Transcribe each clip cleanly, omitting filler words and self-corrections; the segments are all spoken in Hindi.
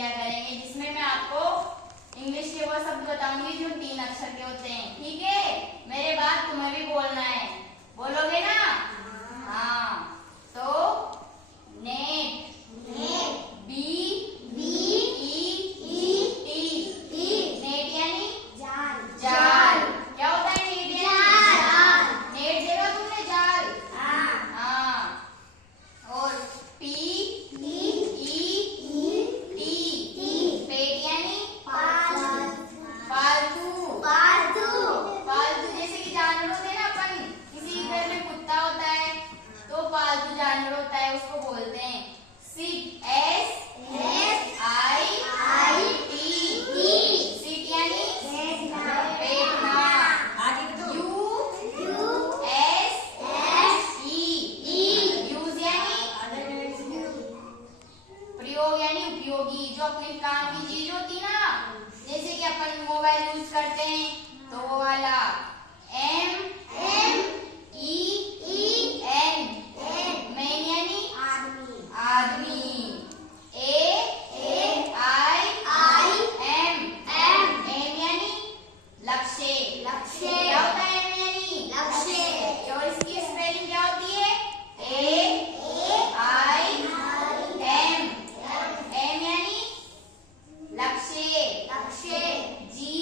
किया करेंगे, जिसमें मैं आपको इंग्लिश के वो शब्द बताऊंगी जो 3 अक्षर के होते हैं। ठीक है, मेरे बाद तुम्हें भी बोलना है, बोलोगे ना? हाँ, तो नेट, बी नेट यानी जाल। क्या होता है नेट? जाल। नेट देखा तुमने? जाल। हाँ। और पी पेट यानी पालतू। पालतू जैसे कि जानवर होते हैं ना, अपन किसी घर में कुत्ता होता है तो पालतू जानवर होता है, उसको बोलते हैं सिट। सिट यानी बैठना। यूज यानी प्रयोग यानी उपयोगी, जो अपने काम की चीज होती ना, जैसे कि अपन मोबाइल यूज करते हैं तो वो वाला। मैन यानी आदमी। एम यानी लक्ष्य। क्या होता है एम यानी? लक्ष्य। और इसकी स्पेलिंग क्या होती है? AIM। एम यानी लक्ष्य। जी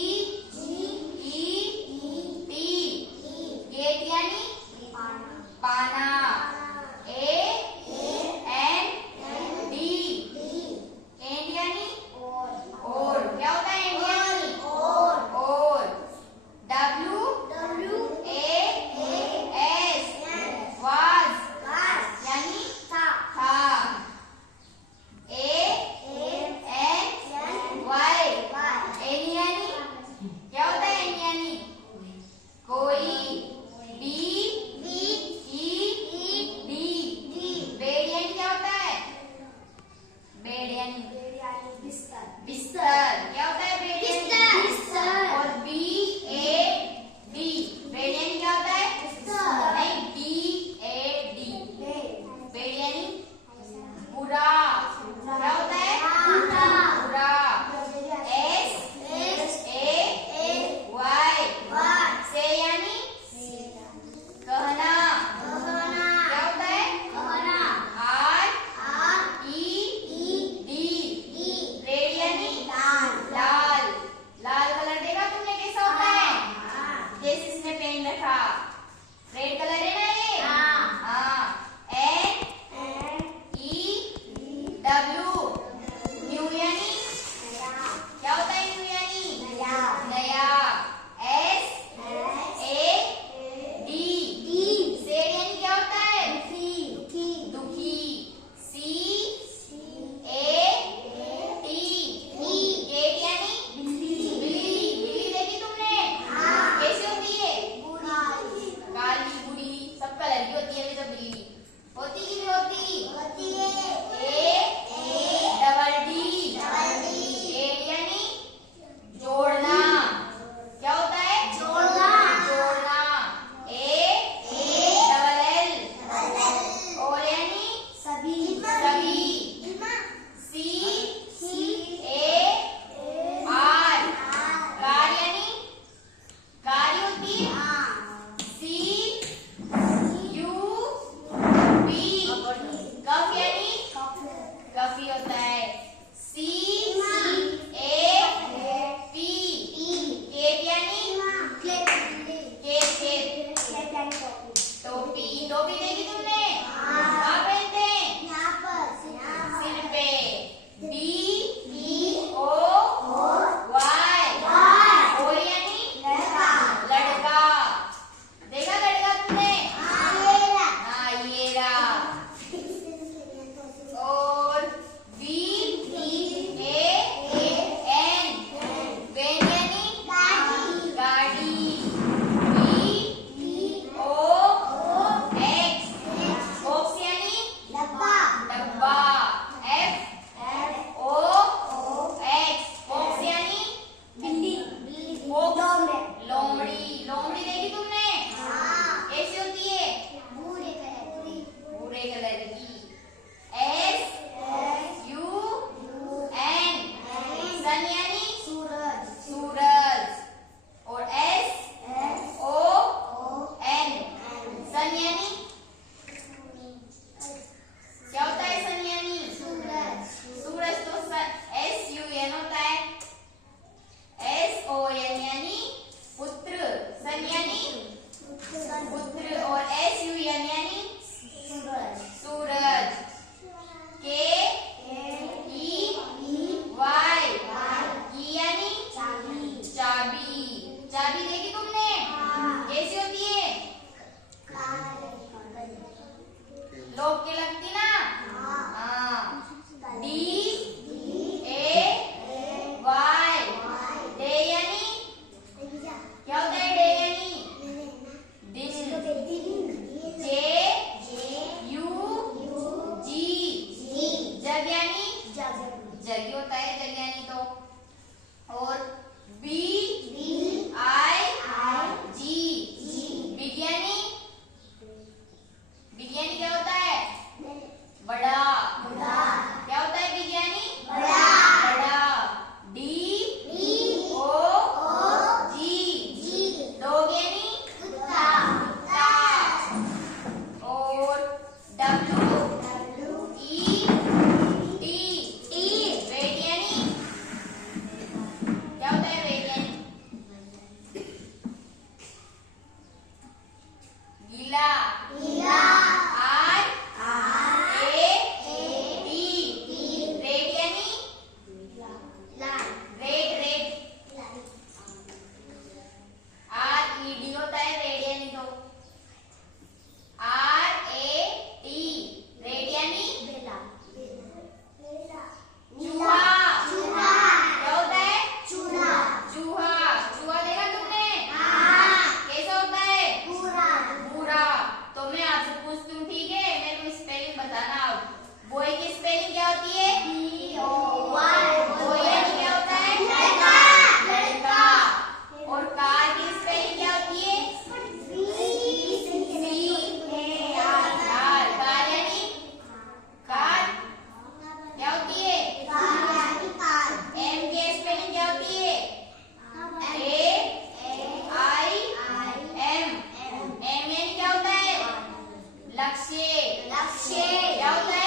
लक्ष्य। क्या होता